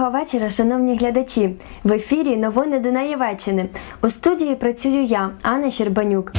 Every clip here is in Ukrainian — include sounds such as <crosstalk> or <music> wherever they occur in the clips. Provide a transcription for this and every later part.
Доброго вечора, шановні глядачі. В ефірі новини Дунаєвеччини. У студії працюю я, Анна Щербанюк.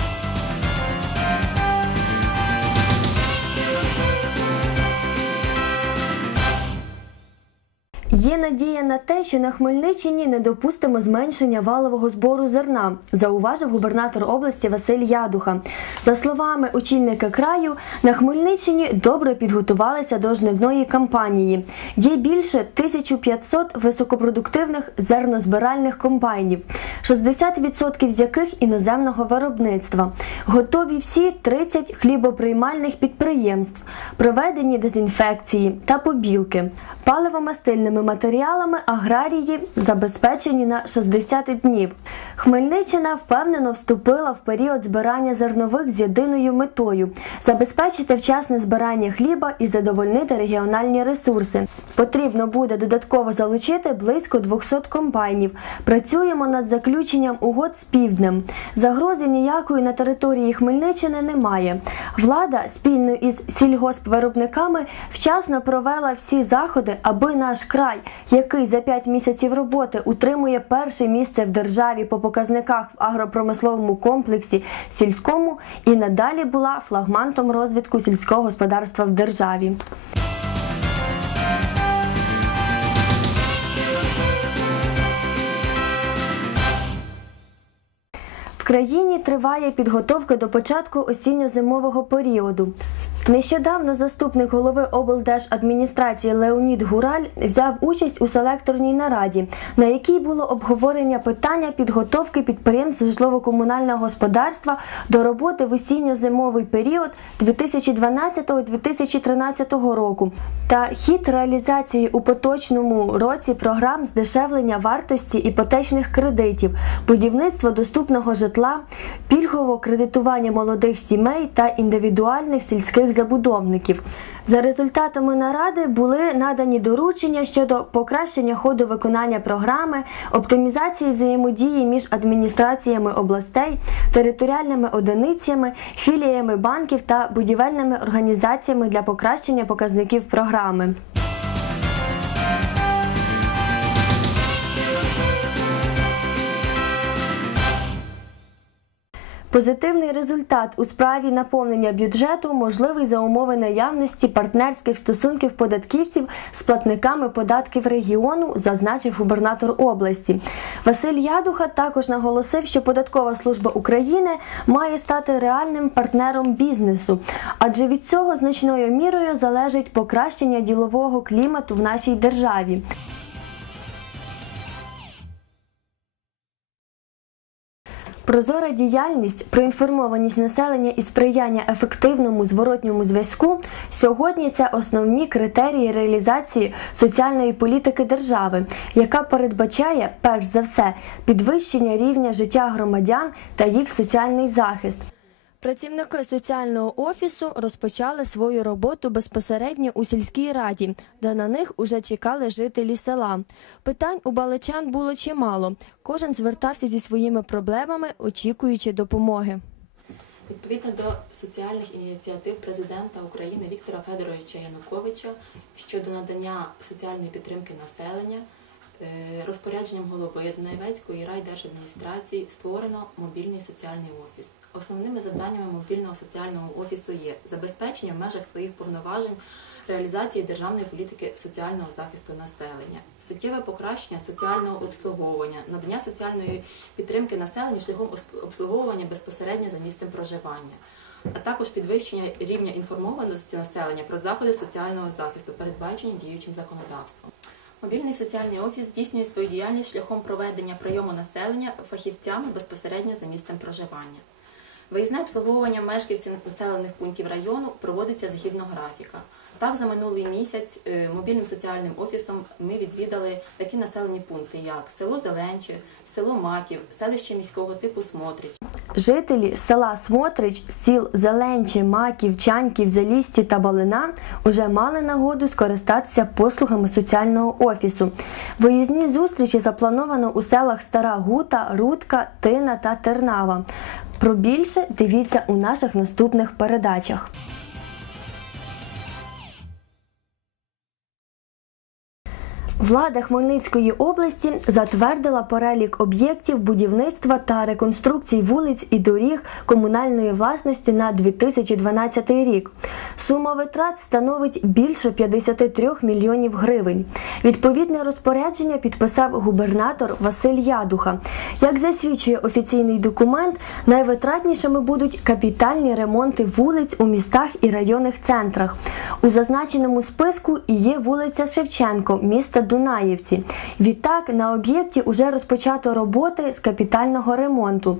Є надія на те, що на Хмельниччині не допустимо зменшення валового збору зерна, зауважив губернатор області Василь Ядуха. За словами очільника краю, на Хмельниччині добре підготувалися до жнивної кампанії. Є більше 1500 високопродуктивних зернозбиральних комбайнів, 60% з яких іноземного виробництва. Готові всі 30 хлібоприймальних підприємств, проведені дезінфекції та побілки, паливомастильними матеріалами аграрії забезпечені на 60 днів. Хмельниччина впевнено вступила в період збирання зернових з єдиною метою забезпечити вчасне збирання хліба і задовольнити регіональні ресурси. Потрібно буде додатково залучити близько 200 комбайнів. Працюємо над заключенням угод з півднем. Загрози ніякої на території Хмельниччини немає. Влада спільно із сільгоспвиробниками вчасно провела всі заходи, аби наш край, який за 5 місяців роботи утримує перше місце в державі по показниках в агропромисловому комплексі сільському, і надалі була флагмантом розвитку сільського господарства в державі. В країні триває підготовка до початку осінньо-зимового періоду. Нещодавно заступник голови облдержадміністрації Леонід Гураль взяв участь у селекторній нараді, на якій було обговорення питання підготовки підприємств житлово-комунального господарства до роботи в осінньо-зимовий період 2012-2013 року та хід реалізації у поточному році програм здешевлення вартості іпотечних кредитів, будівництво доступного житла, пільгового кредитування молодих сімей та індивідуальних сільських забудовників. За результатами наради були надані доручення щодо покращення ходу виконання програми, оптимізації взаємодії між адміністраціями областей, територіальними одиницями, філіями банків та будівельними організаціями для покращення показників програми. Позитивний результат у справі наповнення бюджету можливий за умови наявності партнерських стосунків податківців з платниками податків регіону, зазначив губернатор області. Василь Ядуха також наголосив, що податкова служба України має стати реальним партнером бізнесу, адже від цього значною мірою залежить покращення ділового клімату в нашій державі. Прозора діяльність, проінформованість населення і сприяння ефективному зворотньому зв'язку сьогодні це основні критерії реалізації соціальної політики держави, яка передбачає перш за все підвищення рівня життя громадян та їх соціальний захист. Працівники соціального офісу розпочали свою роботу безпосередньо у сільській раді, де на них уже чекали жителі села. Питань у баличан було чимало. Кожен звертався зі своїми проблемами, очікуючи допомоги. Відповідно до соціальних ініціатив президента України Віктора Федоровича Януковича щодо надання соціальної підтримки населення, розпорядженням голови Донецької райдержадміністрації створено мобільний соціальний офіс. Основними завданнями мобільного соціального офісу є забезпечення в межах своїх повноважень реалізації державної політики соціального захисту населення, суттєве покращення соціального обслуговування, надання соціальної підтримки населенню шляхом обслуговування безпосередньо за місцем проживання, а також підвищення рівня інформованості населення про заходи соціального захисту, передбачені діючим законодавством. Мобільний соціальний офіс здійснює свою діяльність шляхом проведення прийому населення фахівцями безпосередньо за місцем проживання. Виїзне обслуговування мешканців населених пунктів району проводиться згідно графіка. Так, за минулий місяць е, мобільним соціальним офісом ми відвідали такі населені пункти, як село Зеленче, село Маків, селище міського типу Смотрич. Жителі села Смотрич, сіл Зеленче, Маків, Чаньків, Залісті та Балина уже мали нагоду скористатися послугами соціального офісу. Виїзні зустрічі заплановано у селах Стара Гута, Рудка, Тина та Тернава. Про більше дивіться у наших наступних передачах. Влада Хмельницької області затвердила перелік об'єктів будівництва та реконструкцій вулиць і доріг комунальної власності на 2012 рік. Сума витрат становить більше 53 мільйонів гривень. Відповідне розпорядження підписав губернатор Василь Ядуха. Як засвідчує офіційний документ, найвитратнішими будуть капітальні ремонти вулиць у містах і районних центрах. У зазначеному списку і є вулиця Шевченко, міста Дунаївці. Відтак на об'єкті уже розпочато роботи з капітального ремонту.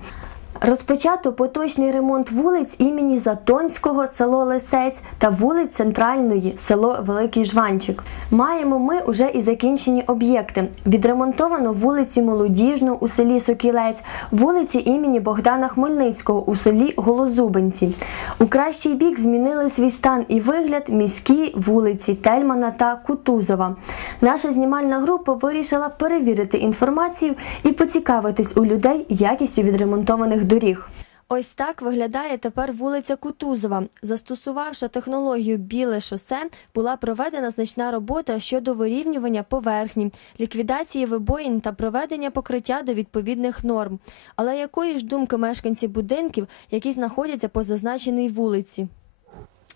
Розпочато поточний ремонт вулиць імені Затонського, село Лисець та вулиць Центральної, село Великий Жванчик. Маємо ми уже і закінчені об'єкти. Відремонтовано вулиці Молодіжну у селі Сокілець, вулиці імені Богдана Хмельницького у селі Голозубенці. У кращий бік змінили свій стан і вигляд міські вулиці Тельмана та Кутузова. Наша знімальна група вирішила перевірити інформацію і поцікавитись у людей якістю відремонтованих доріг. Ось так виглядає тепер вулиця Кутузова. Застосувавши технологію біле шосе, була проведена значна робота щодо вирівнювання поверхні, ліквідації вибоїн та проведення покриття до відповідних норм. Але якої ж думки мешканці будинків, які знаходяться по зазначеній вулиці?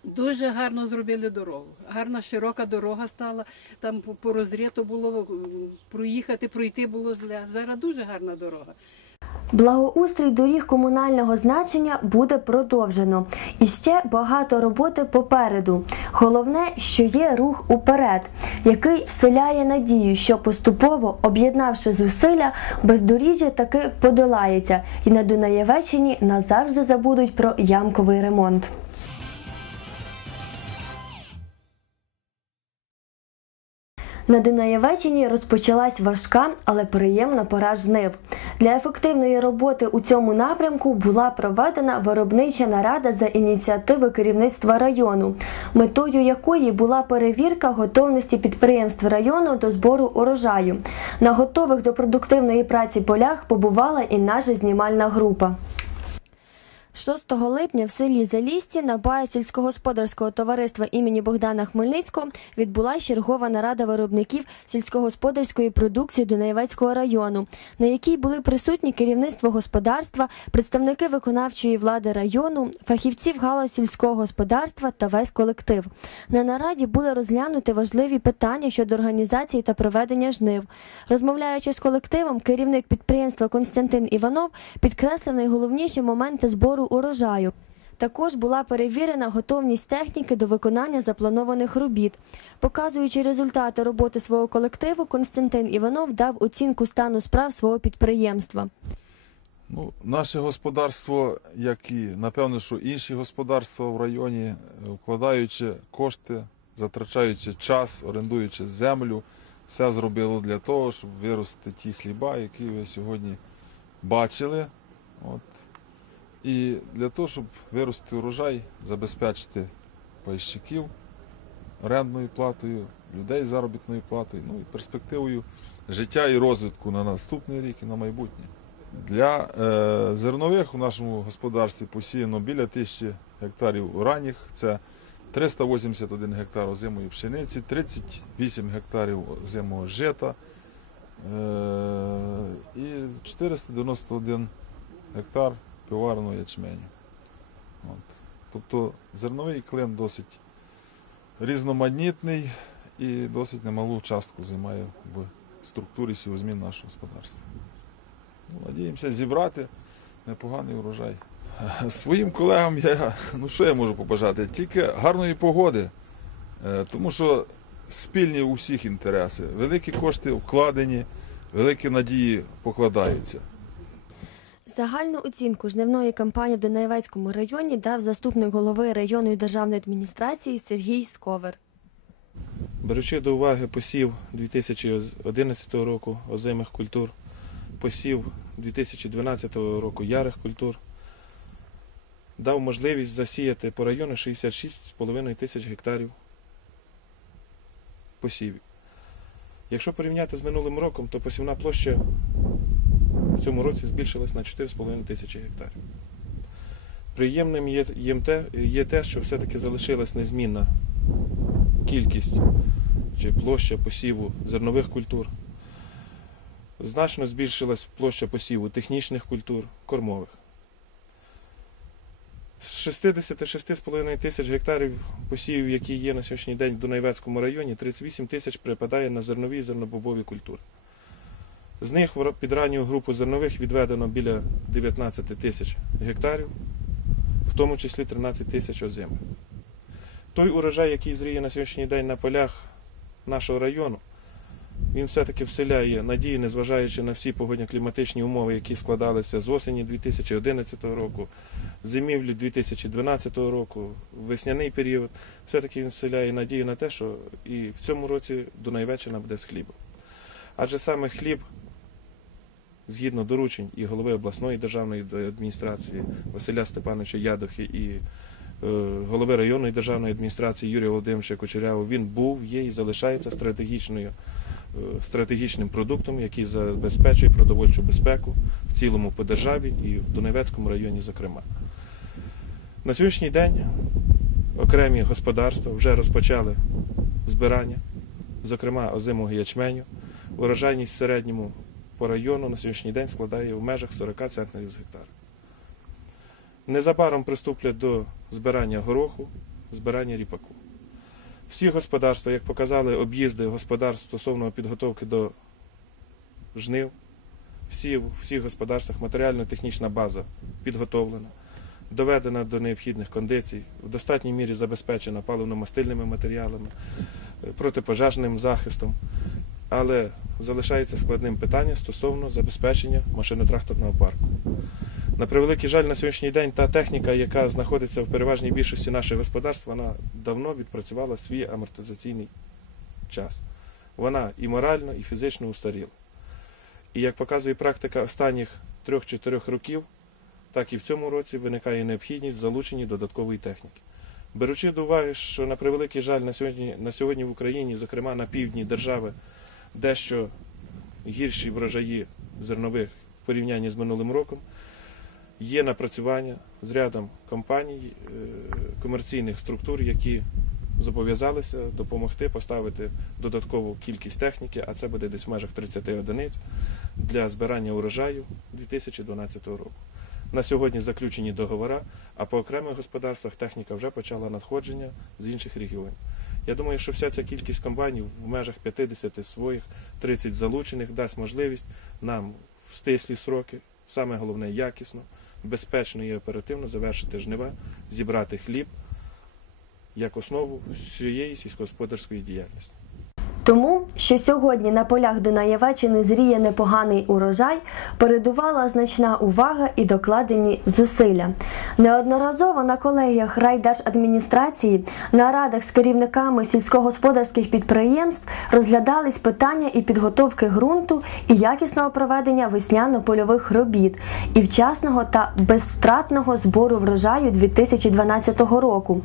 Дуже гарно зробили дорогу. Гарна широка дорога стала. Там по- розріту було проїхати, пройти було зле. Зараз дуже гарна дорога. Благоустрій доріг комунального значення буде продовжено. І ще багато роботи попереду. Головне, що є рух уперед, який вселяє надію, що поступово, об'єднавши зусилля, бездоріжжя таки подолається, і на Дунаєвеччині назавжди забудуть про ямковий ремонт. На Дунаєвеччині розпочалась важка, але приємна пора жнив. Для ефективної роботи у цьому напрямку була проведена виробнича нарада за ініціативи керівництва району, метою якої була перевірка готовності підприємств району до збору урожаю. На готових до продуктивної праці полях побувала і наша знімальна група. 6 липня в селі Залісті на баї сільськогосподарського товариства імені Богдана Хмельницького відбулася чергова нарада виробників сільськогосподарської продукції Дунаєвецького району, на якій були присутні керівництво господарства, представники виконавчої влади району, фахівці в галузь сільського господарства та весь колектив. На нараді були розглянути важливі питання щодо організації та проведення жнив. Розмовляючи з колективом, керівник підприємства Константин Іванов підкреслив найголовніші моменти збору урожаю. Також була перевірена готовність техніки до виконання запланованих робіт. Показуючи результати роботи свого колективу, Константин Іванов дав оцінку стану справ свого підприємства. Ну, наше господарство, як і напевно, що інші господарства в районі, е, вкладаючи кошти, затрачаючи час, орендуючи землю, все зробило для того, щоб вирости ті хліба, які ви сьогодні бачили. От. І для того, щоб вирости урожай, забезпечити пайщиків орендною платою, людей заробітною платою, ну і перспективою життя і розвитку на наступний рік і на майбутнє. Для е, зернових у нашому господарстві посіяно біля тисячі гектарів ранніх. Це 381 гектар озимої пшениці, 38 гектарів озимого жита е, і 491 гектар пиварного ячменю. От. Тобто зерновий клин досить різноманітний і досить немалу частку займає в структурі сівозмін нашого господарства. Ну, Надіємося зібрати непоганий урожай. <laughs> Своїм колегам я, ну що я можу побажати? Тільки гарної погоди, Е, тому що спільні у всіх інтереси. Великі кошти вкладені, великі надії покладаються. Загальну оцінку жнивної кампанії в Дунаєвецькому районі дав заступник голови районної державної адміністрації Сергій Сковер. Беручи до уваги посів 2011 року озимих культур, посів 2012 року ярих культур, дав можливість засіяти по району 66,5 тисяч гектарів посівів. Якщо порівняти з минулим роком, то посівна площа в цьому році збільшилась на 4,5 тисячі гектарів. Приємним є, є є те, що все-таки залишилась незмінна кількість чи площа посіву зернових культур. Значно збільшилась площа посіву технічних культур, кормових. З 66,5 тисяч гектарів посівів, які є на сьогоднішній день в Дунайвецькому районі, 38 тисяч припадає на зернові і зернобобові культури. З них під ранню групу зернових відведено біля 19 тисяч гектарів, в тому числі 13 тисяч озимих. Той урожай, який зріє на сьогоднішній день на полях нашого району, він все-таки вселяє надії, незважаючи на всі погодно-кліматичні умови, які складалися з осені 2011 року, з зимівлі 2012 року, весняний період. Все-таки він вселяє надію на те, що і в цьому році Дунайвеччина буде з хлібом. Адже саме хліб, згідно доручень і голови обласної державної адміністрації Василя Степановича Ядохи і е, голови районної державної адміністрації Юрія Володимировича Кучерявого, він був, є і залишається стратегічною, е, стратегічним продуктом, який забезпечує продовольчу безпеку в цілому по державі і в Донецькому районі, зокрема. На сьогоднішній день окремі господарства вже розпочали збирання, зокрема озимого ячменю. Урожайність в середньому по району на сьогоднішній день складає в межах 40 центнерів з гектара. Незабаром приступлять до збирання гороху, збирання ріпаку. Всі господарства, як показали об'їзди господарств стосовно підготовки до жнив, всі, в всіх господарствах матеріально-технічна база підготовлена, доведена до необхідних кондицій, в достатній мірі забезпечена паливно-мастильними матеріалами, е, протипожежним захистом, але залишається складним питання стосовно забезпечення машино-тракторного парку. На превеликий жаль, на сьогоднішній день та техніка, яка знаходиться в переважній більшості наших господарств, вона давно відпрацювала свій амортизаційний час. Вона і морально, і фізично устаріла. І як показує практика останніх 3-4 років, так і в цьому році виникає необхідність в залученні додаткової техніки. Беручи до уваги, що на превеликий жаль на сьогодні, на сьогодні в Україні, зокрема на півдні держави, дещо гірші врожаї зернових в порівнянні з минулим роком, є напрацювання з рядом компаній, е, комерційних структур, які зобов'язалися допомогти поставити додаткову кількість техніки, а це буде десь в межах 30 одиниць для збирання урожаю 2012 року. На сьогодні заключені договори, а по окремих господарствах техніка вже почала надходження з інших регіонів. Я думаю, що вся ця кількість комбайнів в межах 50 своїх, 30 залучених дасть можливість нам в стислі сроки, саме головне якісно, безпечно і оперативно завершити жнива, зібрати хліб як основу всієї сільськогосподарської діяльності. Тому, що сьогодні на полях Дунаєвеччини зріє непоганий урожай, передувала значна увага і докладені зусилля. Неодноразово на колегіях райдержадміністрації, на радах з керівниками сільськогосподарських підприємств розглядались питання і підготовки ґрунту, і якісного проведення весняно-польових робіт, і вчасного та безвтратного збору врожаю 2012 року.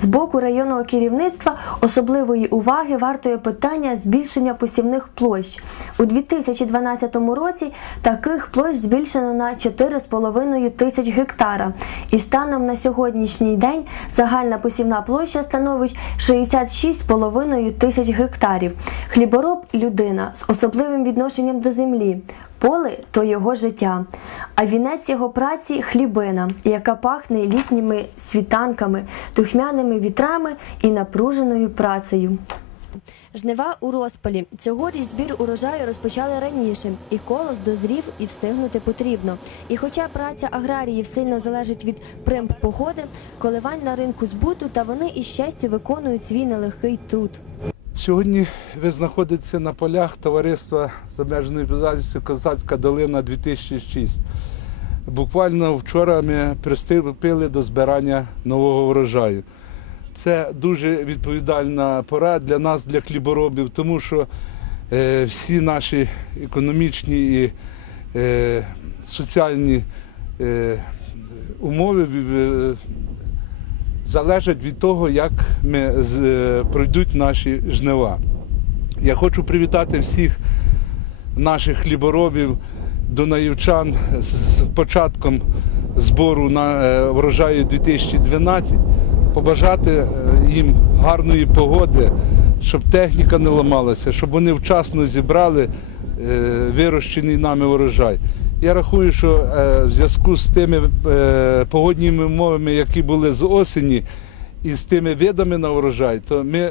З боку районного керівництва особливої уваги вартує питання збільшення посівних площ. У 2012 році таких площ збільшено на 4,5 тисяч гектара. І станом на сьогоднішній день загальна посівна площа становить 66,5 тисяч гектарів. Хлібороб людина з особливим відношенням до землі. Поле то його життя, а вінець його праці хлібина, яка пахне літніми світанками, духмяними вітрами і напруженою працею. Жнива у розпалі. Цьогоріч збір урожаю розпочали раніше, і колос дозрів і встигнути потрібно. І хоча праця аграріїв сильно залежить від примп погоди, коливань на ринку збуту, та вони із щастю виконують свій нелегкий труд. Сьогодні ви знаходитеся на полях товариства з обмеженою відповідальністю Козацька долина 2006. Буквально вчора ми приступили до збирання нового врожаю. Це дуже відповідальна пора для нас, для хліборобів, тому що е, всі наші економічні і е, соціальні е, умови е, залежать від того, як ми е, пройдуть наші жнива. Я хочу привітати всіх наших хліборобів, донаївчан з початком збору на е, врожаю 2012, побажати е, їм гарної погоди, щоб техніка не ламалася, щоб вони вчасно зібрали е, вирощений нами урожай. Я рахую, що е, в зв'язку з тими погодніми умовами, які були з осені, і з тими видами на урожай, то ми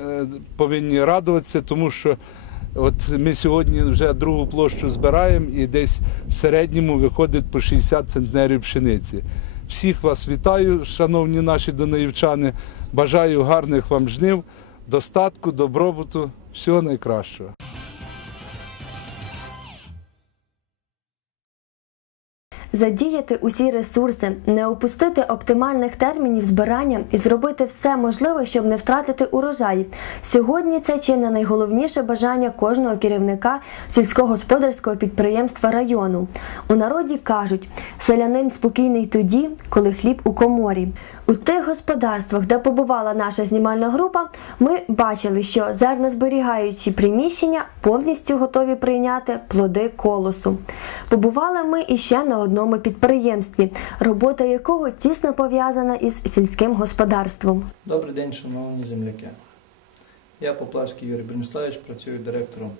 повинні радуватися, тому що от ми сьогодні вже другу площу збираємо і десь в середньому виходить по 60 центнерів пшениці. Всіх вас вітаю, шановні наші донаївчани. Бажаю гарних вам жнив, достатку, добробуту, всього найкращого. Задіяти усі ресурси, не опустити оптимальних термінів збирання і зробити все можливе, щоб не втратити урожай. Сьогодні це чи не найголовніше бажання кожного керівника сільськогосподарського підприємства району. У народі кажуть, селянин спокійний тоді, коли хліб у коморі. У тих господарствах, де побувала наша знімальна група, ми бачили, що зернозберігаючі приміщення повністю готові прийняти плоди колосу. Побували ми іще на одному підприємстві, робота якого тісно пов'язана із сільським господарством. Добрий день, шановні земляки. Я Поплавський Юрій Бремславич, працюю директором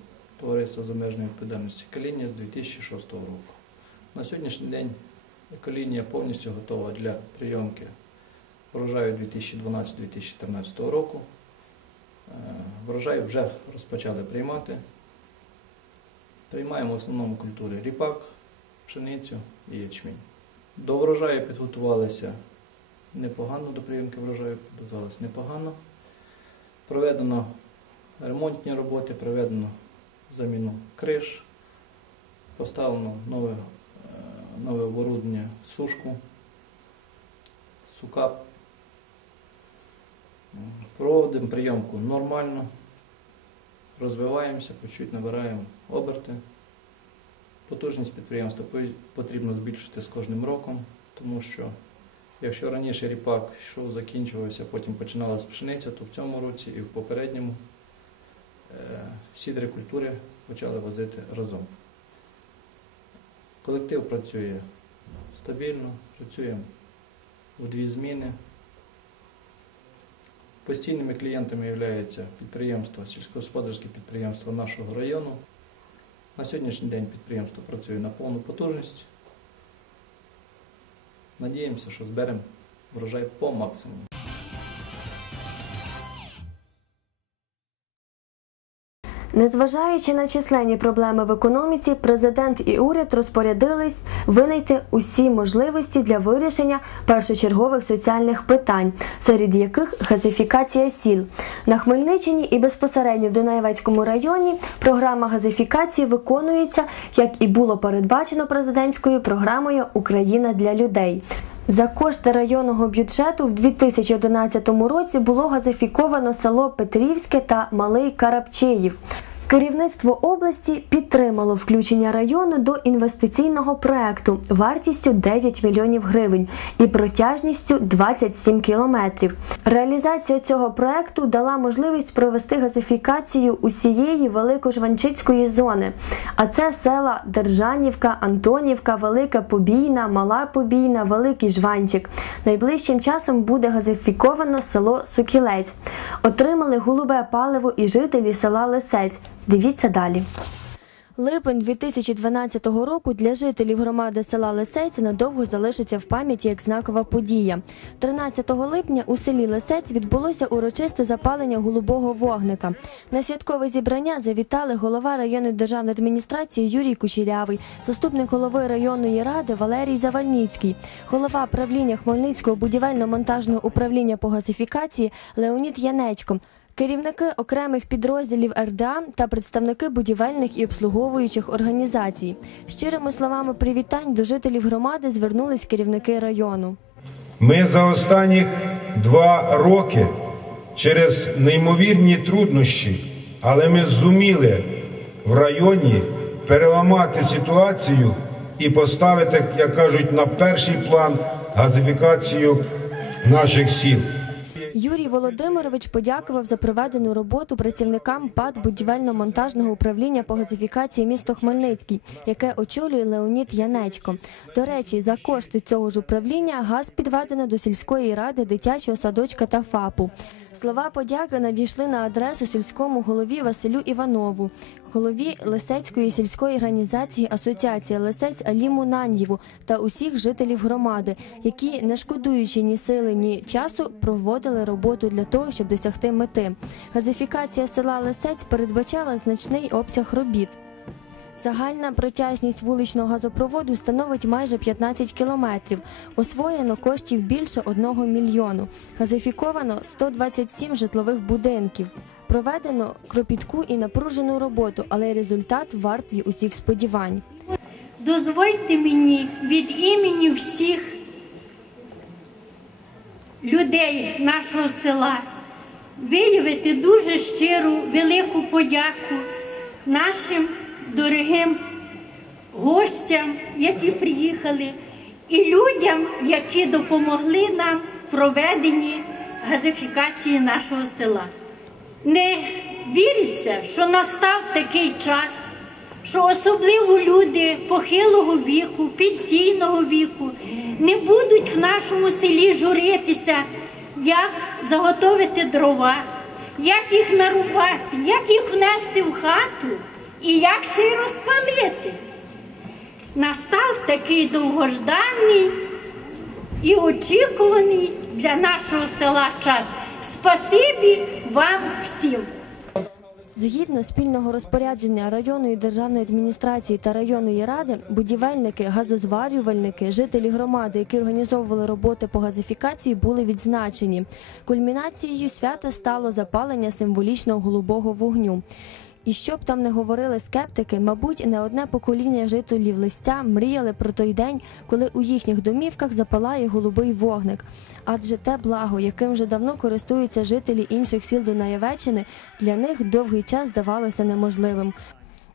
товариства з обмеженою відповідальністю Калінія з 2006 року. На сьогоднішній день Калінія повністю готова для прийомки врожаю 2012-2014 року. Е, Врожай вже розпочали приймати. Приймаємо в основному культури ріпак, пшеницю і ячмінь. До врожаю підготувалися непогано, до прийомки врожаю підготувалися непогано. Проведено ремонтні роботи, проведено заміну криш, поставлено нове, е, нове оборудовання, сушку, сукап. Проводимо прийомку нормально, розвиваємося, по чуть набираємо оберти. Потужність підприємства потрібно збільшити з кожним роком, тому що якщо раніше ріпак йшов, закінчувався, потім починалася пшениця, то в цьому році і в попередньому е, всі три культури почали возити разом. Колектив працює стабільно, працюємо у дві зміни. Постійними клієнтами є підприємства, сільськогосподарські підприємства нашого району. На сьогоднішній день підприємство працює на повну потужність. Надіємося, що зберемо врожай по максимуму. Незважаючи на численні проблеми в економіці, президент і уряд розпорядились винайти усі можливості для вирішення першочергових соціальних питань, серед яких газифікація сіл. На Хмельниччині і безпосередньо в Дунаєвецькому районі програма газифікації виконується, як і було передбачено президентською програмою Україна для людей. За кошти районного бюджету в 2011 році було газифіковано село Петрівське та Малий Карапчеїв. Керівництво області підтримало включення району до інвестиційного проекту вартістю 9 мільйонів гривень і протяжністю 27 кілометрів. Реалізація цього проекту дала можливість провести газифікацію усієї великожванчицької зони. А це села Держанівка, Антонівка, Велика Побійна, Мала Побійна, Великий Жванчик. Найближчим часом буде газифіковано село Сокілець. Отримали голубе паливо і жителі села Лисець. Дивіться далі. Липень 2012 року для жителів громади села Лисець надовго залишиться в пам'яті як знакова подія. 13 липня у селі Лисець відбулося урочисте запалення голубого вогника. На святкове зібрання завітали голова районної державної адміністрації Юрій Кучерявий, заступник голови районної ради Валерій Завальніцький, голова правління Хмельницького будівельно-монтажного управління по газифікації Леонід Янечко. Керівники окремих підрозділів РДА та представники будівельних і обслуговуючих організацій. Щирими словами привітань до жителів громади звернулись керівники району. Ми за останні два роки через неймовірні труднощі, але ми зуміли в районі переламати ситуацію і поставити, як кажуть, на перший план газифікацію наших сіл. Юрій Володимирович подякував за проведену роботу працівникам ПАД будівельно-монтажного управління по газифікації місто Хмельницький, яке очолює Леонід Янечко. До речі, за кошти цього ж управління газ підведено до сільської ради, дитячого садочка та ФАПу. Слова подяки надійшли на адресу сільському голові Василю Іванову, голові Лисецької сільської організації Асоціація Лисець Аліму Наньєву та усіх жителів громади, які, не шкодуючи ні сили, ні часу, проводили роботу для того, щоб досягти мети. Газифікація села Лисець передбачала значний обсяг робіт. Загальна протяжність вуличного газопроводу становить майже 15 кілометрів. Освоєно коштів більше 1 мільйону. Газифіковано 127 житлових будинків. Проведено кропітку і напружену роботу, але результат вартий усіх сподівань. Дозвольте мені від імені всіх людей нашого села виявити дуже щиру велику подяку нашим дорогим гостям, які приїхали, і людям, які допомогли нам в проведенні газифікації нашого села. Не віриться, що настав такий час, що особливо люди похилого віку, пенсійного віку не будуть в нашому селі журитися, як заготовити дрова, як їх нарубати, як їх внести в хату і як ще й розпалити. Настав такий довгожданий і очікуваний для нашого села час. Спасибі вам всім. Згідно спільного розпорядження районної державної адміністрації та районної ради, будівельники, газозварювальники, жителі громади, які організовували роботи по газифікації, були відзначені. Кульмінацією свята стало запалення символічного голубого вогню. І що б там не говорили скептики, мабуть, не одне покоління жителів листя мріяли про той день, коли у їхніх домівках запалає голубий вогник. Адже те благо, яким вже давно користуються жителі інших сіл Дунаєвеччини, для них довгий час здавалося неможливим.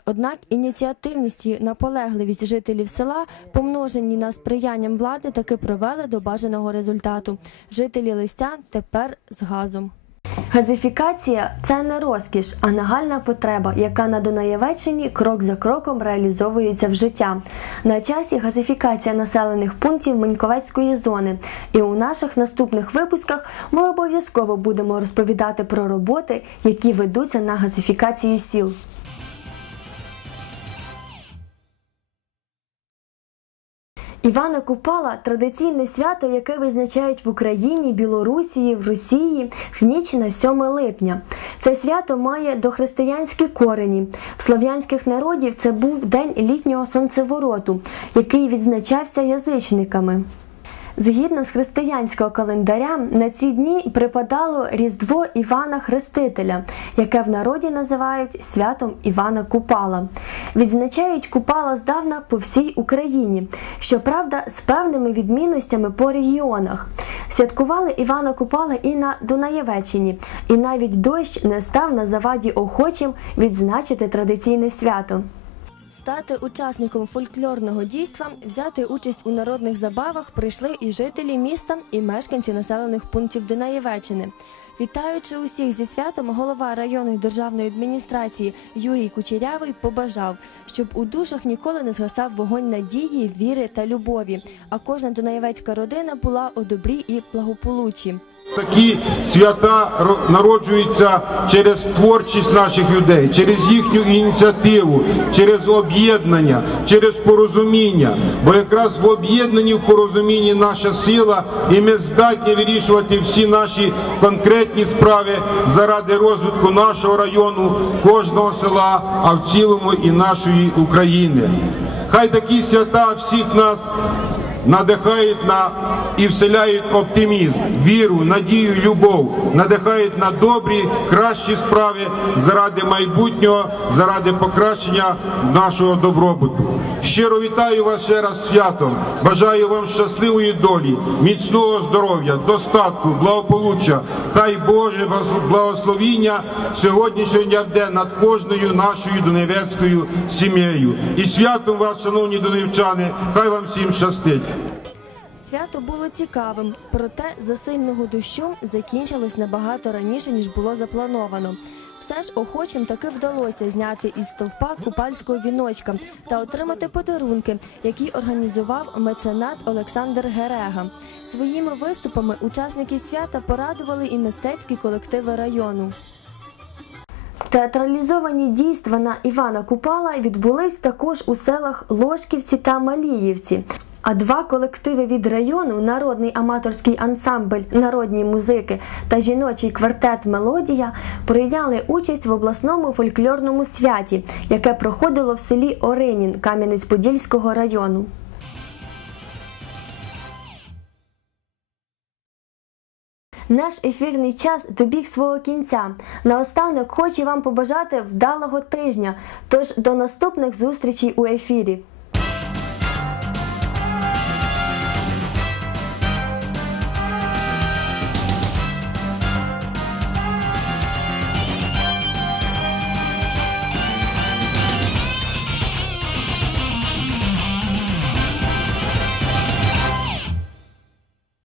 Однак ініціативність і наполегливість жителів села, помножені на сприянням влади, таки привели до бажаного результату. Жителі Листян тепер з газом. Газифікація це не розкіш, а нагальна потреба, яка на Дунаєвеччині крок за кроком реалізовується в життя. На часі газифікація населених пунктів Меньковецької зони. І у наших наступних випусках ми обов'язково будемо розповідати про роботи, які ведуться на газифікації сіл. Івана Купала традиційне свято, яке визначають в Україні, Білорусі, в Росії в ніч на 7 липня. Це свято має дохристиянські корені. В слов'янських народів це був день літнього сонцевороту, який відзначався язичниками. Згідно з християнського календаря, на ці дні припадало Різдво Івана Хрестителя, яке в народі називають святом Івана Купала. Відзначають Купала здавна по всій Україні, щоправда, з певними відмінностями по регіонах. Святкували Івана Купала і на Дунаєвеччині, і навіть дощ не став на заваді охочим відзначити традиційне свято. Стати учасником фольклорного дійства, взяти участь у народних забавах прийшли і жителі міста, і мешканці населених пунктів Дунаєвеччини. Вітаючи усіх зі святом, голова районної державної адміністрації Юрій Кучерявий побажав, щоб у душах ніколи не згасав вогонь надії, віри та любові, а кожна дунаєвецька родина була у добрі і благополуччі. Такі свята народжуються через творчість наших людей, через їхню ініціативу, через об'єднання, через порозуміння. Бо якраз в об'єднанні, в порозумінні наша сила, і ми здатні вирішувати всі наші конкретні справи заради розвитку нашого району, кожного села, а в цілому і нашої України. Хай такі свята всіх нас надихають на і вселяють оптимізм, віру, надію, любов, надихають на добрі, кращі справи заради майбутнього, заради покращення нашого добробуту. Щиро вітаю вас ще раз святом. Бажаю вам щасливої долі, міцного здоров'я, достатку, благополуччя. Хай Боже благословіння сьогоднішнього дня буде над кожною нашою доневецькою сім'єю. І святом вас, шановні доневчани, хай вам всім щастить. Свято було цікавим, проте за сильного дощу закінчилось набагато раніше ніж було заплановано. Все ж охочим таки вдалося зняти із стовпа купальського віночка та отримати подарунки, які організував меценат Олександр Герега. Своїми виступами учасники свята порадували і мистецькі колективи району. Театралізовані дійства на Івана Купала відбулись також у селах Ложківці та Маліївці. А два колективи від району народний аматорський ансамбль народні музики та жіночий квартет Мелодія прийняли участь в обласному фольклорному святі, яке проходило в селі Оринін Кам'янець-Подільського району. Наш ефірний час добіг свого кінця. Наостанок хочу вам побажати вдалого тижня. Тож до наступних зустрічей у ефірі.